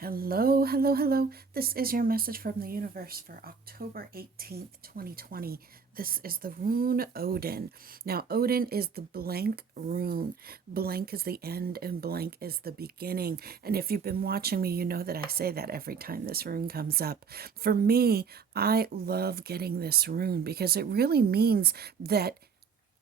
Hello, hello, hello. This is your message from the universe for October 18th, 2020. This is the rune Odin. Now, Odin is the blank rune. Blank is the end and blank is the beginning. And if you've been watching me, you know that I say that every time this rune comes up. For me, I love getting this rune because it really means that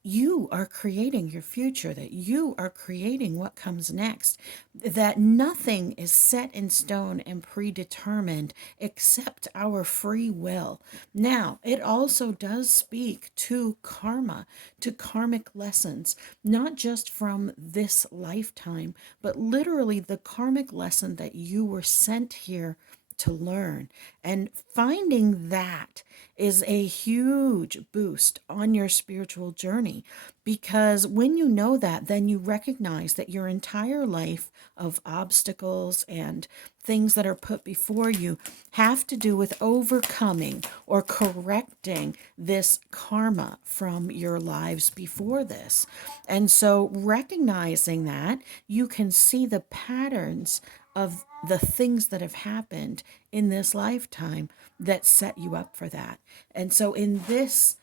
you are creating your future, that you are creating what comes next, that nothing is set in stone and predetermined except our free will. Now, it also does speak to karma, to karmic lessons, not just from this lifetime, but literally the karmic lesson that you were sent here to learn. And finding that is a huge boost on your spiritual journey, because when you know that, then you recognize that your entire life of obstacles and things that are put before you have to do with overcoming or correcting this karma from your lives before this. And so recognizing that, you can see the patterns of the things that have happened in this lifetime that set you up for that. And so in this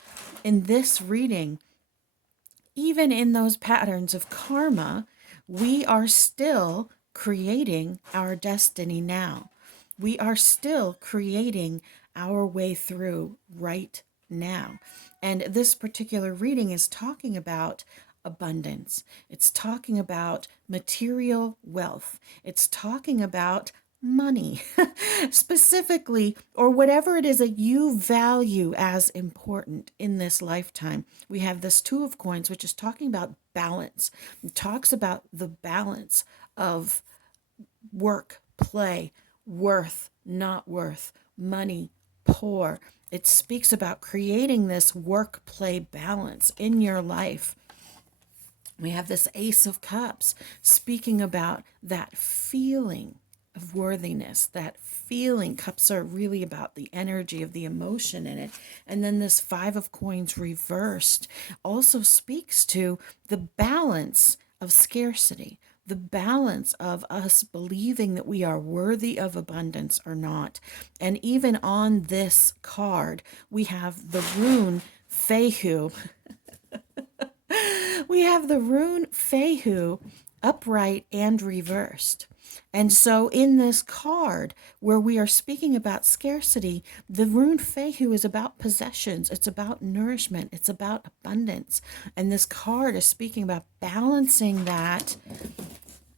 reading, even in those patterns of karma, we are still creating our destiny now. We are still creating our way through right now. And this particular reading is talking about abundance. It's talking about material wealth. It's talking about money specifically, or whatever it is that you value as important in this lifetime. We have this Two of Coins, which is talking about balance. It talks about the balance of work, play, worth, not worth, money, poor. It speaks about creating this work play balance in your life. We have this Ace of Cups speaking about that feeling of worthiness, that feeling. Cups are really about the energy of the emotion in it. And then this Five of Coins reversed also speaks to the balance of scarcity, the balance of us believing that we are worthy of abundance or not. And even on this card, we have the rune Fehu. We have the rune Fehu upright and reversed. And so in this card where we are speaking about scarcity, the rune Fehu is about possessions. It's about nourishment. It's about abundance. And this card is speaking about balancing that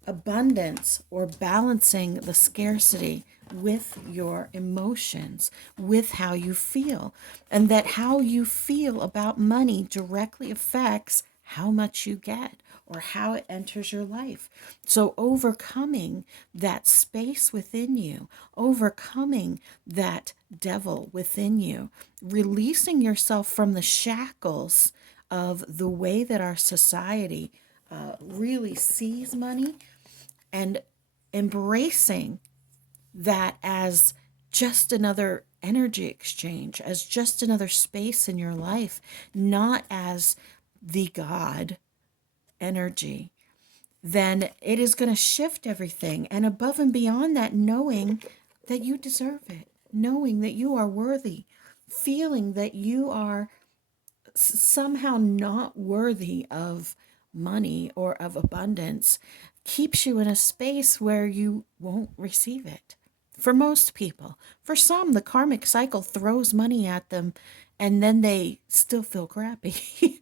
abundance or balancing the scarcity with your emotions, with how you feel, and that how you feel about money directly affects how much you get or how it enters your life. So overcoming that space within you, overcoming that devil within you, releasing yourself from the shackles of the way that our society really sees money, and embracing that as just another energy exchange, as just another space in your life, not as the God energy, then it is going to shift everything. And above and beyond that, knowing that you deserve it, knowing that you are worthy, feeling that you are somehow not worthy of money or of abundance keeps you in a space where you won't receive it. For most people, for some, the karmic cycle throws money at them and then they still feel crappy,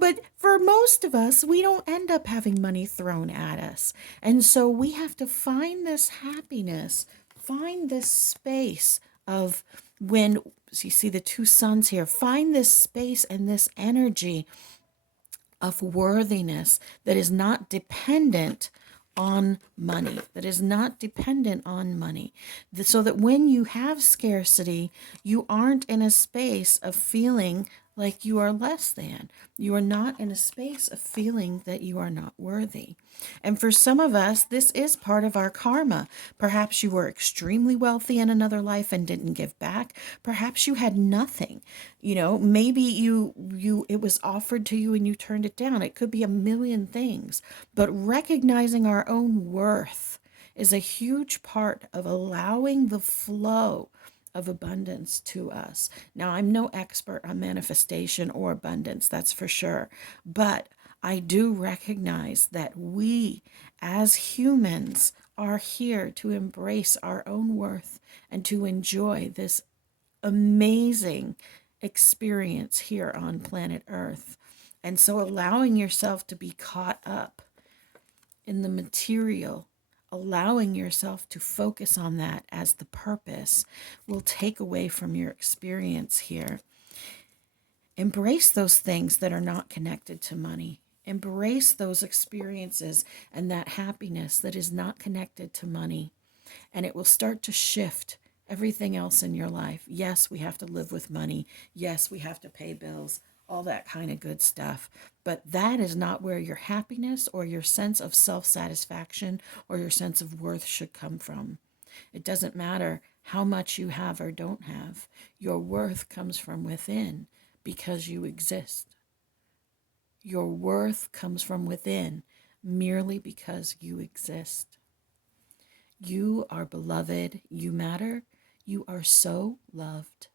but for most of us, we don't end up having money thrown at us. And so we have to find this happiness, find this space of when so you see the two suns here, find this space and this energy of worthiness that is not dependent on money, that is not dependent on money. So that when you have scarcity, you aren't in a space of feeling like you are less than. You are not in a space of feeling that you are not worthy. And for some of us, this is part of our karma. Perhaps you were extremely wealthy in another life and didn't give back. Perhaps you had nothing. Maybe you it was offered to you and you turned it down. It could be a million things. But recognizing our own worth is a huge part of allowing the flow of abundance to us. Now, I'm no expert on manifestation or abundance, that's for sure, but I do recognize that we as humans are here to embrace our own worth and to enjoy this amazing experience here on planet Earth. And so allowing yourself to be caught up in the material, allowing yourself to focus on that as the purpose, will take away from your experience here. Embrace those things that are not connected to money. Embrace those experiences and that happiness that is not connected to money. And it will start to shift everything else in your life. Yes, we have to live with money. Yes, we have to pay bills, all that kind of good stuff. But that is not where your happiness or your sense of self satisfaction or your sense of worth should come from. It doesn't matter how much you have or don't have. Your worth comes from within because you exist. Your worth comes from within merely because you exist. You are beloved. You matter. You are so loved.